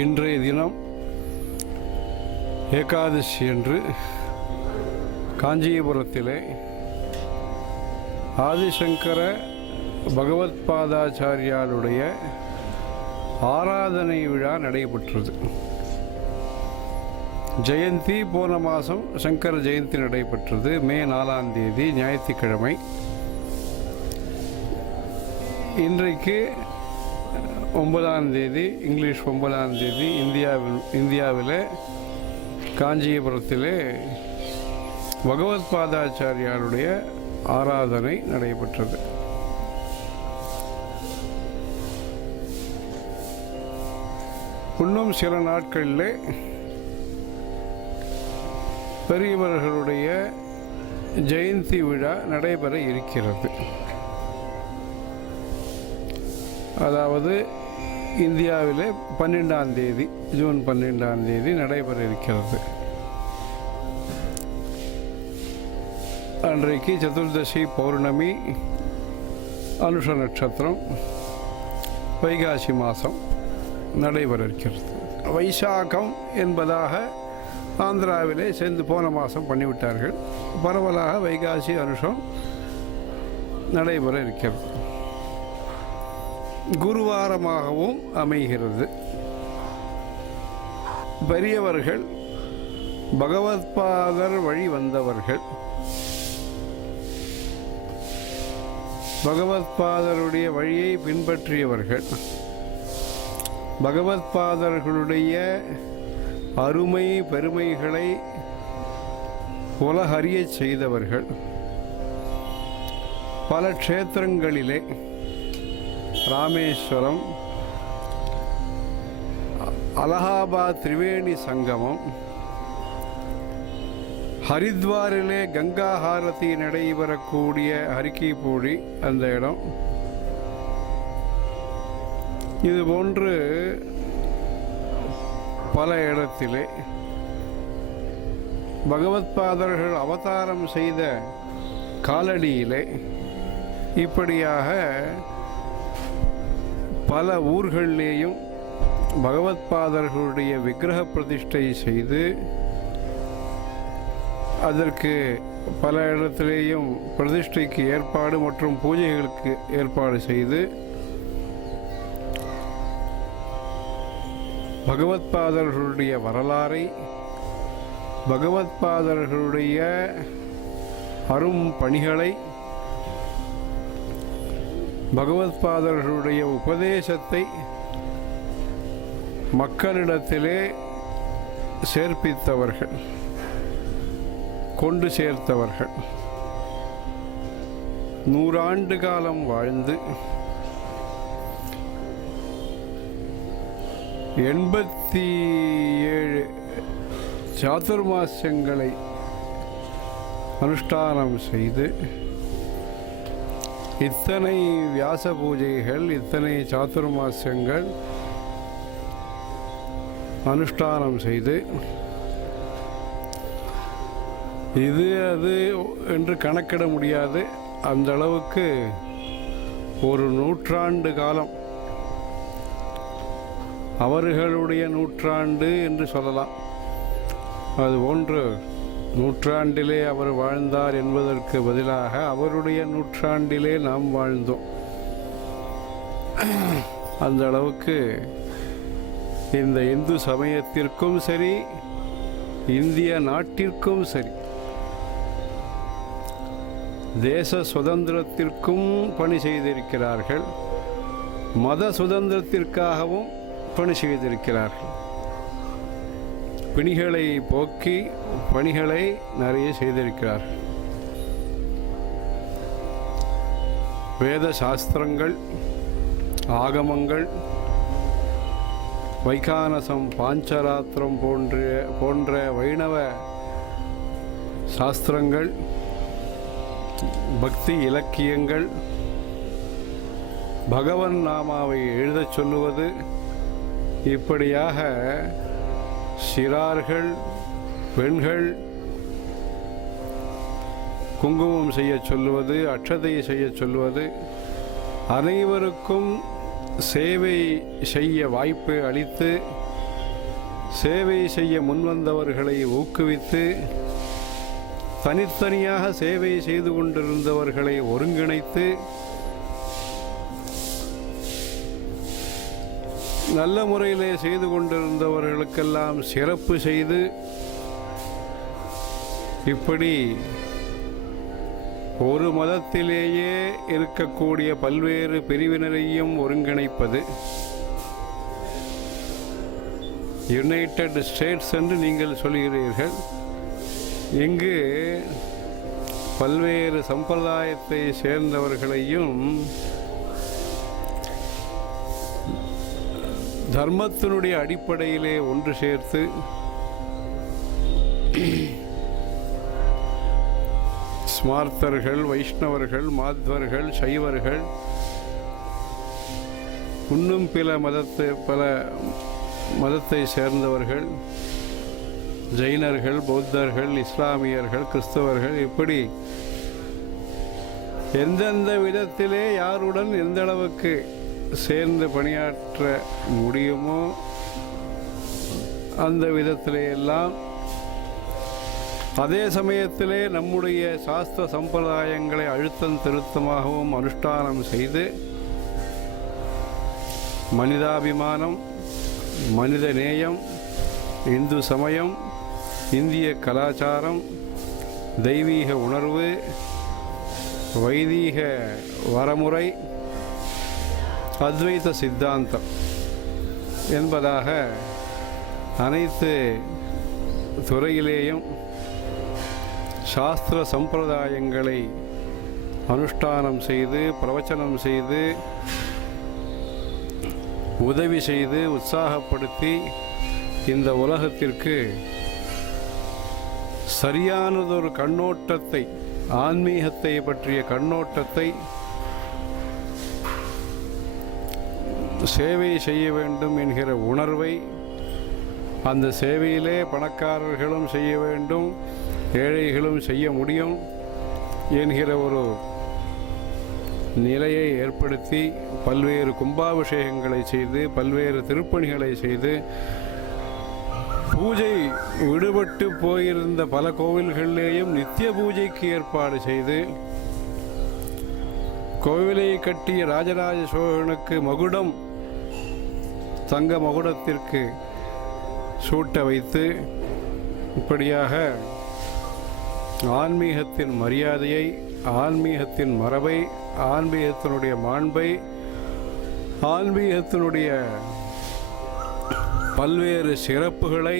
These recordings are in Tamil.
இன்றைய தினம் ஏகாதசி அன்று காஞ்சிபுரத்திலே ஆதிசங்கர பகவத் பாதாச்சாரியாருடைய ஆராதனை விழா நடைபெற்றது. ஜெயந்தி போன மாதம் சங்கர ஜெயந்தி நடைபெற்றது. மே 4ஆம் தேதி ஞாயிற்றுக்கிழமை. இன்றைக்கு 9ஆம் தேதி, இங்கிலீஷ் 9ஆம் தேதி இந்தியாவில் காஞ்சிபுரத்திலே பகவத் பாதாச்சாரியாருடைய ஆராதனை நடைபெற்றது. இன்னும் சில நாட்களில் பெரியவர்களுடைய ஜெயந்தி விழா நடைபெற இருக்கிறது. அதாவது இந்தியாவில் 12ஆம் தேதி, ஜூன் 12ஆம் தேதி நடைபெற இருக்கிறது. அன்றைக்கு சதுர்தசி பௌர்ணமி, அனுஷ நட்சத்திரம், வைகாசி மாதம் நடைபெற இருக்கிறது. வைசாகம் என்பதாக ஆந்திராவிலே சேர்ந்து போன மாதம் பண்ணிவிட்டார்கள். பரவலாக வைகாசி அனுஷம் நடைபெற இருக்கிறது. குருவாரமாகவும் அமைகிறது. பெரியவர்கள் பகவத்பாதர் வழி வந்தவர்கள், பகவத்பாதருடைய வழியை பின்பற்றியவர்கள், பகவத்பாதர்களுடைய அருமை பெருமைகளை உலகறியச் செய்தவர்கள். பல க்ஷேத்திரங்களிலே ராமேஸ்வரம், அலகாபாத் திரிவேணி சங்கமம், ஹரித்வாரிலே கங்கா ஹாரதி நடைபெறக்கூடிய ஹரிக்கிபூடி அந்த இடம், இதுபோன்று பல இடத்திலே பகவத்பாதர்கள் அவதாரம் செய்த காலடியிலே இப்படியாக பல ஊர்களிலேயும் பகவத்பாதர்களுடைய விக்கிரக பிரதிஷ்டை செய்து, அதற்கு பல இடத்திலேயும் பிரதிஷ்டைக்கு ஏற்பாடு மற்றும் பூஜைகளுக்கு ஏற்பாடு செய்து பகவத்பாதர்களுடைய வரலாறை, பகவத்பாதர்களுடைய அரும் பணிகளை, பகவத்பாதர்களுடைய உபதேசத்தை மக்களிடத்திலே சேர்ப்பித்தவர்கள், கொண்டு சேர்த்தவர்கள். 100 ஆண்டு காலம் வாழ்ந்து 87 சாதுர்மாஸ்யங்களை அனுஷ்டானம் செய்து, இத்தனை வியாச பூஜைகள், இத்தனை சாதுர்மாஸ்யங்கள் அனுஷ்டானம் செய்து, இது அது என்று கணக்கிட முடியாது. அந்த அளவுக்கு ஒரு 100 ஆண்டு காலம், அவர்களுடைய 100 ஆண்டு என்று சொல்லலாம். அதுபோன்று 100 ஆண்டிலே அவர் வாழ்ந்தார் என்பதற்கு பதிலாக அவருடைய 100 ஆண்டிலே நாம் வாழ்ந்தோம். அந்த அளவுக்கு இந்த இந்து சமயத்திற்கும் சரி, இந்திய நாட்டிற்கும் சரி, தேச சுதந்திரத்திற்கும் பணி செய்திருக்கிறார்கள், மத சுதந்திரத்திற்காகவும் பணி செய்திருக்கிறார்கள். பிணிகளை போக்கி பணிகளை நிறைய செய்திருக்கிறார்கள். வேத சாஸ்திரங்கள், ஆகமங்கள், வைகானசம், பாஞ்சராத்திரம் போன்ற வைணவ சாஸ்திரங்கள், பக்தி இலக்கியங்கள், பகவன் நாமாவை எழுதச் சொல்லுவது, இப்படியாக சிறார்கள், பெண்கள் குங்குமம் செய்ய சொல்லுவது, அட்சதை செய்ய சொல்லுவது, அனைவருக்கும் சேவை செய்ய வாய்ப்பு அளித்து சேவை செய்ய முன்வந்தவர்களை ஊக்குவித்து தனித்தனியாக சேவை செய்து கொண்டிருந்தவர்களை ஒருங்கிணைத்து நல்ல முறையிலே செய்து கொண்டிருந்தவர்களுக்கெல்லாம் சிறப்பு செய்து இப்படி ஒரு மதத்திலேயே இருக்கக்கூடிய பல்வேறு பிரிவினரையும் ஒருங்கிணைப்பது. யுனைடெட் ஸ்டேட்ஸ் என்று நீங்கள் சொல்கிறீர்கள். இங்கு பல்வேறு சம்பிரதாயத்தை சேர்ந்தவர்களையும் தர்மத்தினுடைய அடிப்படையிலே ஒன்று சேர்த்து ஸ்மார்த்தர்கள், வைஷ்ணவர்கள், மாத்வர்கள், சைவர்கள், இன்னும் பல மதத்தை சேர்ந்தவர்கள், ஜெயினர்கள், பௌத்தர்கள், இஸ்லாமியர்கள், கிறிஸ்தவர்கள், இப்படி எந்தெந்த விதத்திலே யாருடன் எந்த அளவுக்கு சேர்ந்து பணியாற்ற முடியுமோ அந்த விதத்திலே எல்லாம், அதே சமயத்திலே நம்முடைய சாஸ்திர சம்பிரதாயங்களை அழுத்தம் திருத்தமாகவும் அனுஷ்டானம் செய்து மனிதாபிமானம், மனித நேயம், இந்து சமயம், இந்திய கலாச்சாரம், தெய்வீக உணர்வு, வைதீக வரமுறை, அத்வைத சித்தாந்தம் என்பதாக அனைத்து துறையிலேயும் சாஸ்திர சம்பிரதாயங்களை அனுஷ்டானம் செய்து பிரவச்சனம் செய்து உதவி செய்து உற்சாகப்படுத்தி இந்த உலகத்திற்கு சரியானதொரு கண்ணோட்டத்தை, ஆன்மீகத்தை பற்றிய கண்ணோட்டத்தை, சேவை செய்ய வேண்டும் என்கிற உணர்வை, அந்த சேவையிலே பணக்காரர்களும் செய்ய வேண்டும், ஏழைகளும் செய்ய முடியும் என்கிற ஒரு நிலையை ஏற்படுத்தி பல்வேறு கும்பாபிஷேகங்களை செய்து பல்வேறு திருப்பணிகளை செய்து பூஜை விடுபட்டு போயிருந்த பல கோவில்களிலேயும் நித்திய பூஜைக்கு ஏற்பாடு செய்து கோவிலை கட்டிய ராஜராஜ சோழனுக்கு மகுடம், தங்க மகுடத்திற்கு சூட்ட வைத்து இப்படியாக ஆன்மீகத்தின் மரியாதையை, ஆன்மீகத்தின் மரபை, ஆன்மீகத்தினுடைய மாண்பை, ஆன்மீகத்தினுடைய பல்வேறு சிறப்புகளை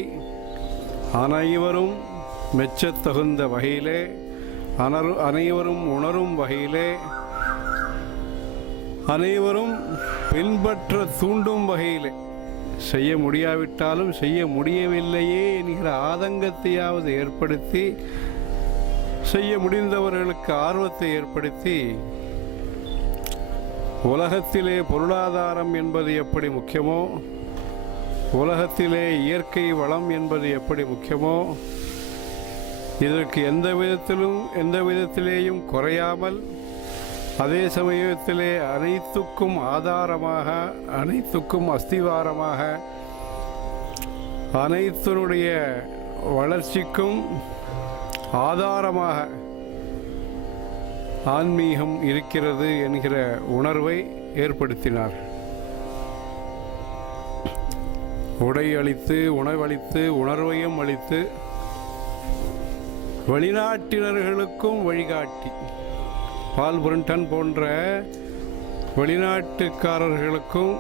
அனைவரும் மெச்சத்தகுந்த வகையிலே, அனைவரும் உணரும் வகையிலே, அனைவரும் பின்பற்ற தூண்டும் வகையிலே, செய்ய முடியாவிட்டாலும் செய்ய முடியவில்லையே என்கிற ஆதங்கத்தையாவது ஏற்படுத்தி, செய்ய முடிந்தவர்களுக்கு ஆர்வத்தை ஏற்படுத்தி, உலகத்திலே பொருளாதாரம் என்பது எப்படி முக்கியமோ, உலகத்திலே இயற்கை வளம் என்பது எப்படி முக்கியமோ, இதற்கு எந்த விதத்திலேயும் குறையாமல், அதே சமயத்திலே அனைத்துக்கும் ஆதாரமாக, அனைத்துக்கும் அஸ்திவாரமாக, அனைத்தினுடைய வளர்ச்சிக்கும் ஆதாரமாக ஆன்மீகம் இருக்கிறது என்கிற உணர்வை ஏற்படுத்தினார். உடை அளித்து, உணவளித்து, உணர்வையும் அளித்து, வெளிநாட்டினர்களுக்கும் வழிகாட்டி, பால் புரண்டன் போன்ற வெளிநாட்டுக்காரர்களுக்கும்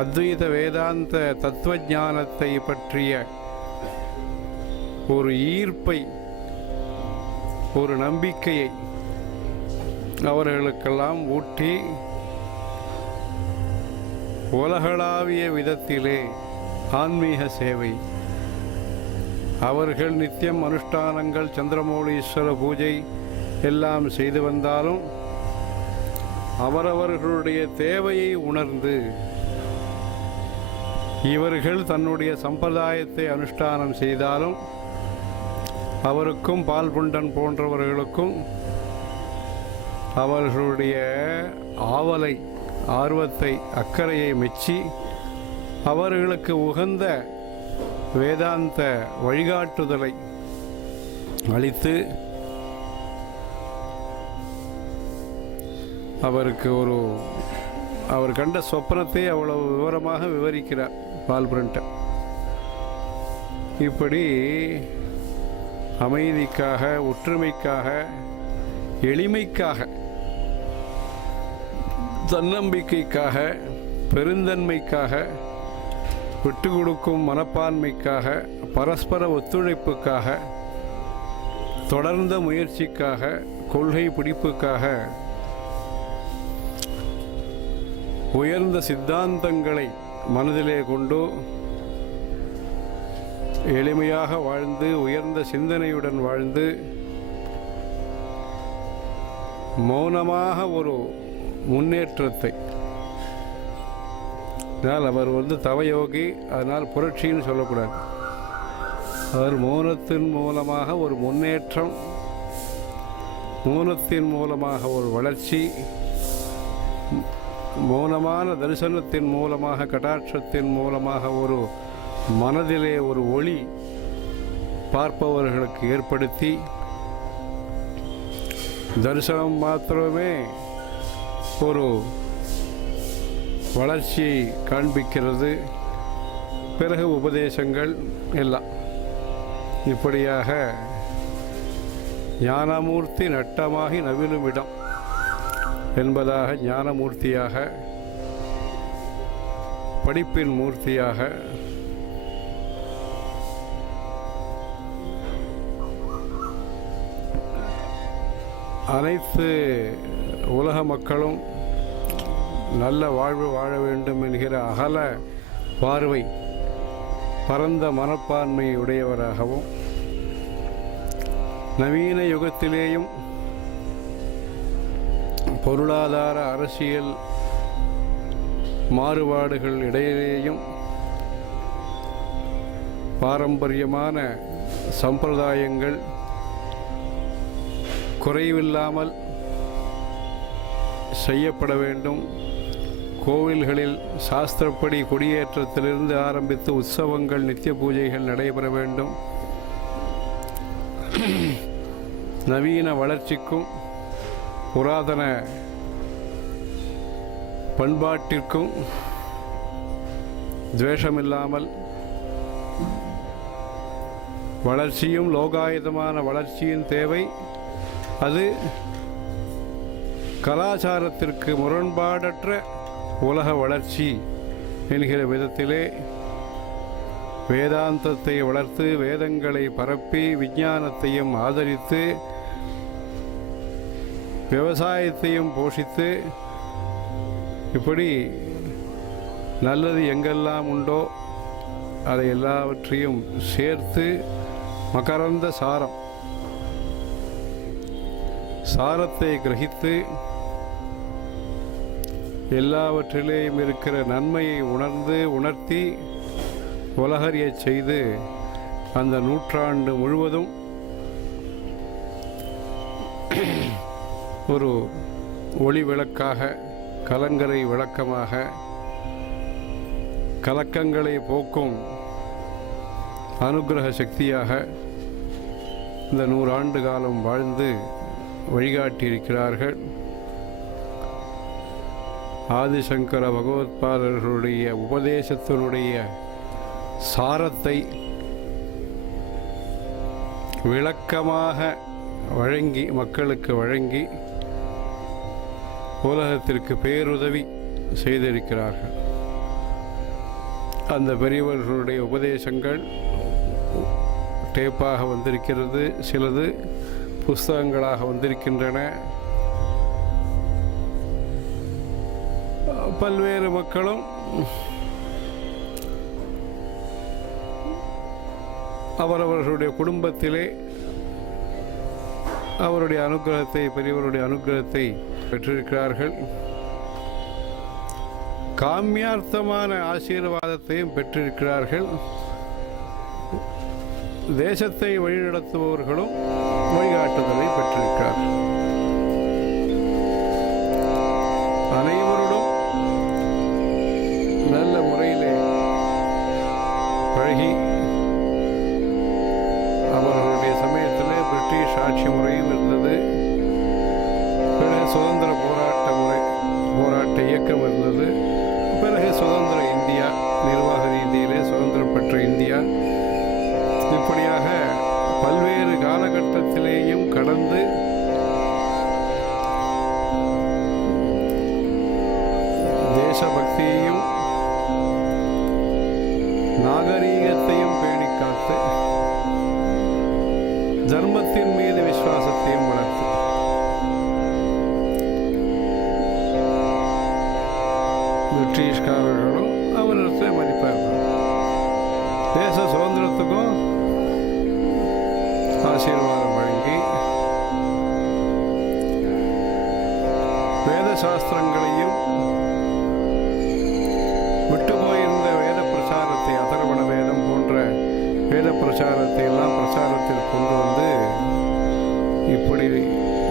அத்வைத வேதாந்த தத்துவஞானத்தை பற்றிய ஒரு ஈர்ப்பை, ஒரு நம்பிக்கையை அவர்களுக்கெல்லாம் ஊட்டி உலகளாவிய விதத்திலே ஆன்மீக சேவை, அவர்கள் நித்தியம் அனுஷ்டானங்கள், சந்திரமௌலீஸ்வர பூஜை எல்லாம் செய்து வந்தாலும் அவரவர்களுடைய தேவையை உணர்ந்து இவர்கள் தன்னுடைய சம்பிரதாயத்தை அனுஷ்டானம் செய்தாலும் அவருக்கும் பால்புண்டன் போன்றவர்களுக்கும் அவர்களுடைய ஆவலை, ஆர்வத்தை, அக்கறையை மெச்சி அவர்களுக்கு உகந்த வேதாந்த வழிகாட்டுதலை அளித்து அவருக்கு அவர் கண்ட சொப்பனத்தை அவ்வளவு விவரமாக விவரிக்கிறார் பால்பிரண்டன். இப்படி அமைதிக்காக, ஒற்றுமைக்காக, எளிமைக்காக, தன்னம்பிக்கைக்காக, பெருந்தன்மைக்காக, விட்டு கொடுக்கும் மனப்பான்மைக்காக, பரஸ்பர ஒத்துழைப்புக்காக, தொடர்ந்த முயற்சிக்காக, கொள்கை பிடிப்புக்காக, உயர்ந்த சித்தாந்தங்களை மனதிலே கொண்டு எளிமையாக வாழ்ந்து, உயர்ந்த சிந்தனையுடன் வாழ்ந்து, மௌனமாக ஒரு முன்னேற்றத்தை, அதனால் அவர் தவயோகி, அதனால் புரட்சின்னு சொல்லக்கூடாது. அவர் மௌனத்தின் மூலமாக ஒரு முன்னேற்றம், மௌனத்தின் மூலமாக ஒரு வளர்ச்சி, மௌனமான தரிசனத்தின் மூலமாக, கடாட்சத்தின் மூலமாக ஒரு மனதிலே ஒரு ஒளி பார்ப்பவர்களுக்கு ஏற்படுத்தி, தரிசனம் மாத்திரமே ஒரு வளர்ச்சியை காண்பிக்கிறது. பிறகு உபதேசங்கள் எல்லாம் இப்படியாக ஞானமூர்த்தி நட்டமாகி நவிலும் இடம் என்பதாக ஞானமூர்த்தியாக, படிப்பின் மூர்த்தியாக, அனைத்து உலக மக்களும் நல்ல வாழ்வு வாழ வேண்டும் என்கிற அகல பார்வை, பரந்த மனப்பான்மை உடையவராகவும், நவீன யுகத்திலேயும் பொருளாதார அரசியல் மாறுபாடுகள் இடையிலேயும் பாரம்பரியமான சம்பிரதாயங்கள் குறைவில்லாமல் செய்யப்பட வேண்டும். கோவில்களில் சாஸ்திரப்படி கொடியேற்றத்திலிருந்து ஆரம்பித்து உற்சவங்கள், நித்திய பூஜைகள் நடைபெற வேண்டும். நவீன வளர்ச்சிக்கும் புராதன பண்பாட்டிற்கும் துவேஷமில்லாமல் வளர்ச்சியும், லோகாயுதமான வளர்ச்சியின் தேவை, அது கலாச்சாரத்திற்கு முரண்பாடற்ற உலக வளர்ச்சி என்கிற விதத்திலே வேதாந்தத்தை வளர்த்து, வேதங்களை பரப்பி, விஞ்ஞானத்தையும் ஆதரித்து, விவசாயத்தையும் போஷித்து, இப்படி நல்லது எங்கெல்லாம் உண்டோ அதை எல்லாவற்றையும் சேர்த்து மகரந்த சாரத்தை கிரகித்து எல்லாவற்றிலேயும் இருக்கிற நன்மையை உணர்த்தி உலகறியச் செய்து அந்த நூற்றாண்டு முழுவதும் ஒரு ஒளி விளக்காக, கலங்கரை விளக்கமாக, கலக்கங்களை போக்கும் அனுக்கிரக சக்தியாக இந்த 100 ஆண்டு காலம் வாழ்ந்து வழிகாட்டியிருக்கிறார்கள். ஆதிசங்கர பகவத்பாதர்களுடைய உபதேசத்தினுடைய சாரத்தை விளக்கமாக வழங்கி, மக்களுக்கு வழங்கி, உலகத்திற்கு பேருதவி செய்திருக்கிறார்கள். அந்த பெரியவர்களுடைய உபதேசங்கள் டேப்பாக வந்திருக்கிறது, சிலது புஸ்தகங்களாக வந்திருக்கின்றன. பல்வேறு மக்களும் அவரவர்களுடைய குடும்பத்திலே அவருடைய அனுக்கிரகத்தை, பெரியவருடைய அனுக்கிரகத்தை பெற்றிருக்கிறார்கள். காமியார்த்தமான ஆசீர்வாதத்தையும் பெற்றிருக்கிறார்கள். தேசத்தை வழிநடத்துபவர்களும் வழிகாட்டுதலை பெற்றிருக்கிறார்கள். அனைவருடன் நல்ல முறையிலே பழகி அவர்களுடைய சமயத்தில் பிரிட்டிஷ் ஆட்சி முறையும் இருந்தது. பிறகு சுதந்திர போராட்ட இயக்கம் இருந்தது. பிறகு சுதந்திர இந்தியா, நிர்வாக ரீதியிலே சுதந்திரம் பெற்ற இந்தியா. இப்படியாக பல்வேறு காலகட்டத்திலேயும் கடந்து தேசபக்தியையும் நாகரீகத்தையும் பேணி காத்து தர்மத்தின் மீது விசுவாசத்தையும் வளர்த்து பிரிட்டிஷ்காரர்களும் அவரிடத்தை மதிப்பார்கள். தேச சுதந்திரத்துக்கும் ஆசீர்வாதம் வழங்கி வேத சாஸ்திரங்களையும் விட்டு போயிருந்த வேத பிரச்சாரத்தை, அதர்வண வேதம் போன்ற வேத பிரச்சாரத்தை எல்லாம் பிரச்சாரத்தில் கொண்டு வந்து இப்படி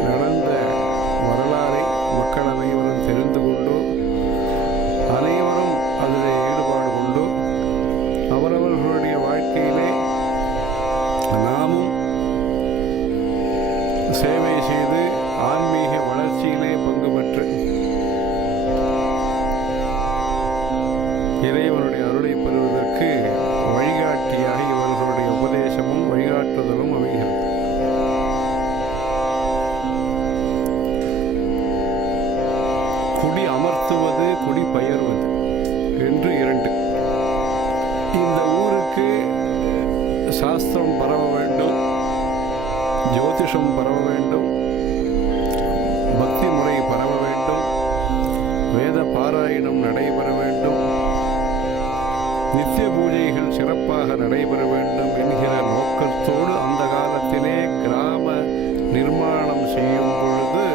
நடந்த வரலாறை மக்கள் அனைவரும் தெரிந்து கொண்டு அனைவரும் அதில் ஈடுபாடு கொண்டு அவரவர்களுடைய வாழ்க்கையிலே நாமும் சேவை செய்து ஆன்மீக வளர்ச்சியிலே பங்கு பெற்று இறைவனுடைய அருளை பெறுவதற்கு வழிகாட்டியாக இவர்களுடைய உபதேசமும் வழிகாட்டுதலும் அமைகிறது. குடி அமர்த்துவது, குடி பெயர்வது என்று இரண்டு. இந்த ஊருக்கு சாஸ்திரம் பரவ வேண்டும், ஜோதிஷம் பரவ வேண்டும், பக்தி முறை பரவ வேண்டும், வேத பாராயணம் நடைபெற வேண்டும், நித்திய பூஜைகள் சிறப்பாக நடைபெற வேண்டும் என்கிற நோக்கத்தோடு அந்த காலத்திலே கிராம நிர்மாணம் செய்யும் பொழுது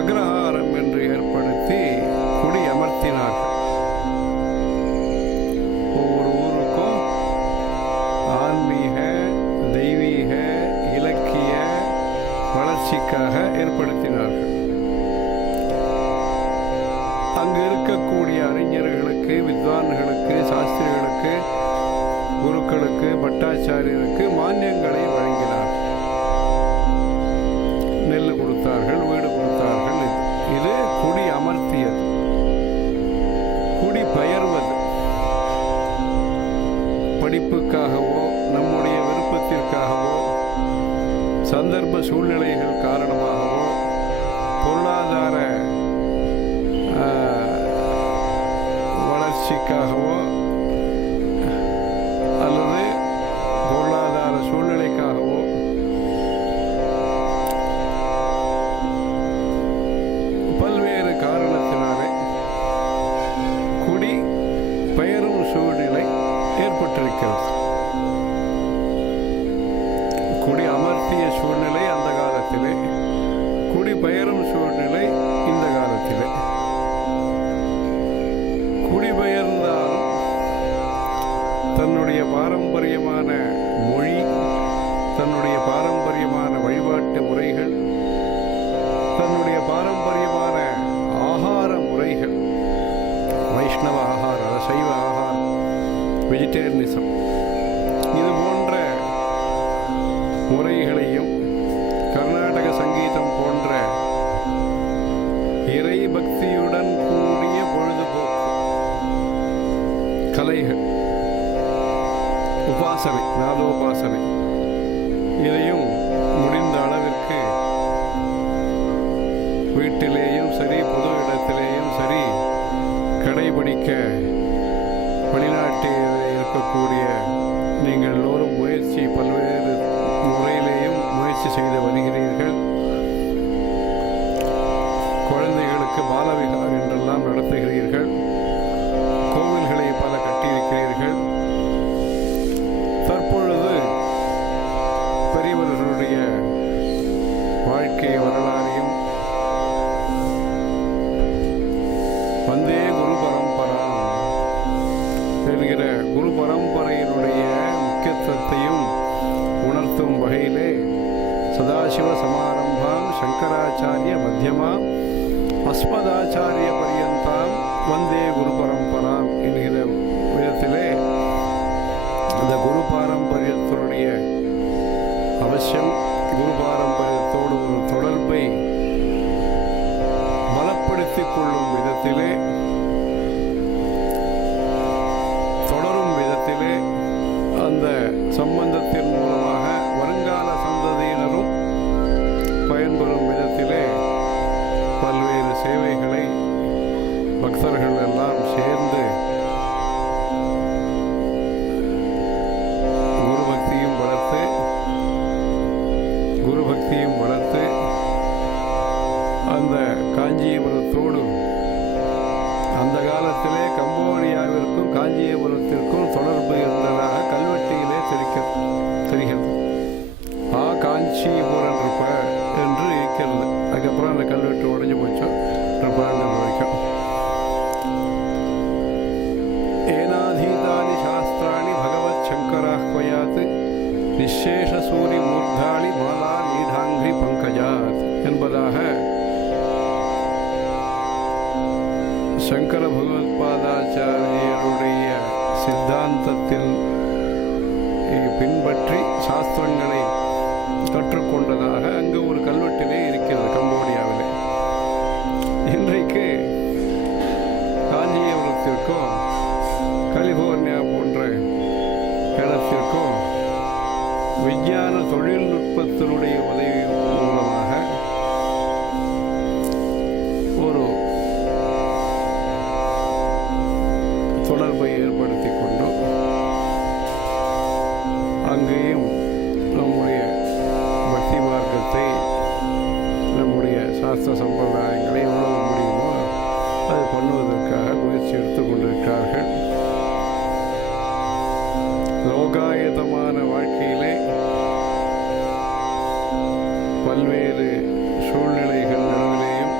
அக்ரஹாரம் என்று ஏற்படுத்தி குடி அமர்த்தினார்கள். ஒவ்வொரு ஊருக்கும் ஆன்மீக, தெய்வீக, இலக்கிய வளர்ச்சிக்காக ஏற்படுத்தினார்கள். அங்கு இருக்கக்கூடிய அறிஞர்களுக்கு, வித்வான்களுக்கு, சாஸ்திரிகளுக்கு, குருக்களுக்கு, பட்டாச்சாரியருக்கு மானியங்களை வழங்கினார். நெல் கொடுத்தார்கள், வீடு கொடுத்தார்கள். இது குடி அமர்த்தியது. குடி பெயர்வது படிப்புக்காகவோ நம்முடைய விருப்பத்திற்காகவோ சந்தர்ப்ப சூழ்நிலைகள் காரணமாகவோ பொருளாதார வளர்ச்சிக்காகவோ அல்லது பொருளாதார சூழ்நிலைக்காகவோ பல்வேறு காரணத்தினாலே குடி பெயரும் சூழ்நிலை ஏற்பட்டிருக்கிறது. குடி அமர்த்திய சூழ்நிலை அந்த காலத்திலே, குடி பெயரும் சூழ்நிலை இந்த காலத்திலே. குடிபெயர்ந்தாலும் தன்னுடைய பாரம்பரியமான மொழி, தன்னுடைய பாரம்பரியமான வழிபாட்டு முறைகள், தன்னுடைய பாரம்பரியமான ஆகார முறைகள், வைஷ்ணவ ஆகாரம், சைவ ஆகாரம், வெஜிடேரியனிசம், இது போன்ற முறைகளையும் கர்நாடக சங்கீதம் போன்ற இறை பக்தியுடன் கூடிய பொழுதுபோக்கு கலைகள், உபாசனை, நாதோபாசனை, இதையும் முடிந்த அளவிற்கு வீட்டிலேயும் சரி, பொது இடத்திலேயும் சரி கடைபிடிக்க வெளிநாட்டில் இருக்கக்கூடிய நீங்கள் எல்லோரும் பல்வேறு முறையிலேயும் முயற்சி செய்து வருகிறீர்கள். குழந்தைகளுக்கு பாலவிகார் என்றெல்லாம் நடத்துகிறீர்கள். கோவில்களை பல கட்டியிருக்கிறீர்கள். தற்பொழுது பெரியவர்களுடைய வாழ்க்கை வரலாறையும் வந்தே குரு பரம்பரா என்கிற குரு பரம்பரையினுடைய முக்கியத்துவத்தையும் உணர்த்தும் வகையிலே சதாசிவ சமாரம்பாம் சங்கராச்சாரிய மத்தியமாம் அஸ்மதாச்சாரிய பரியந்தாம் வந்தே குரு பரம்பராம் என்கிற விதத்திலே இந்த குரு பாரம்பரியத்தினுடைய அவசியம் குரு பாரம்பரியத்தோடு ஒரு தொடர்பை பலப்படுத்திக் கொள்ளும் விதத்திலே, தொடரும் விதத்திலே, அந்த சம்பந்தத்தின் மூலமாக வருங்கால சந்ததியினரும் பயன்பெறும் விதத்திலே பல்வேறு சேவைகளை பக்தர்கள் எல்லாம் சேர்ந்து குரு பக்தியும் வளர்த்து அந்த காஞ்சிபுரத்தோடு, அந்த காலத்திலே கம்போடியாவிற்கும் காஞ்சிபுரத்திற்கும் தொடர்பு இருந்ததாக கல்வெட்டியிலே தெரிகிறது. காஞ்சிபுரம் இருப்ப என்று இருக்கிறது. அதுக்கப்புறம் அந்த கல்வெட்டு உடைஞ்சு போச்சோம் இருப்பாண்டது வரைக்கும். ஏனாதீதானி சாஸ்திராணி பகவத் சங்கராஹ்வயாத் நிசேஷ சூரி மூர்த்தாளி மாலா நீடாங்கிரி பங்கஜாத் என்பதாக சங்கர பகவத்பாதாச்சாரியருடைய சித்தாந்தத்தில் பின்பற்றி சாஸ்திரங்களை கற்றுக்கொண்டதாக அங்கு ஒரு கல்வெட்டிலே இருக்கிறது கம்போடியாவிலே. இன்றைக்கு காஞ்சிபுரத்திற்கும் கலிபோர்னியா போன்ற இடத்திற்கும் விஞ்ஞான தொழில்நுட்பத்தினுடைய உதவி மூலமாக ஒரு தொடர்பை ஏற்படுத்தி கொண்டு அங்கேயும் நம்முடைய பக்தி மார்க்கத்தை, நம்முடைய சாஸ்திர சம்பிரதாயங்களை எவ்வளவு முடியுமோ அது பண்ணுவதற்காக முயற்சி எடுத்துக் கொண்டிருக்கிறார்கள். லோகாயதமான வாழ்க்கையிலே பல்வேறு சூழ்நிலைகள் நடுவிலேயும்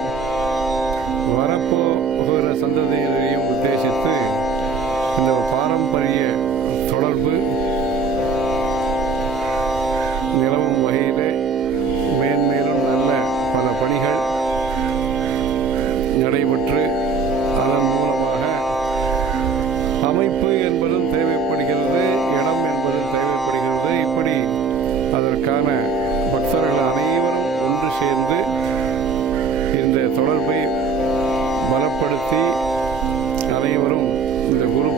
வரப்போகிற சந்ததியினரையும் உத்தேசித்து இந்த பாரம்பரிய தொடர்பு நிலவும் வகையிலே மேன்மேலும் நல்ல பல பணிகள் நடைபெற்று அதன் மூலமாக அமைப்பு என்பதும் தேவைப்படுகிறது, இடம் என்பதும் தேவைப்படுகிறது. இப்படி அதற்கான பக்தர்கள் அனைவரும் ஒன்று சேர்ந்து இந்த தொடர்பை பலப்படுத்தி அனைவரும் இந்த குரு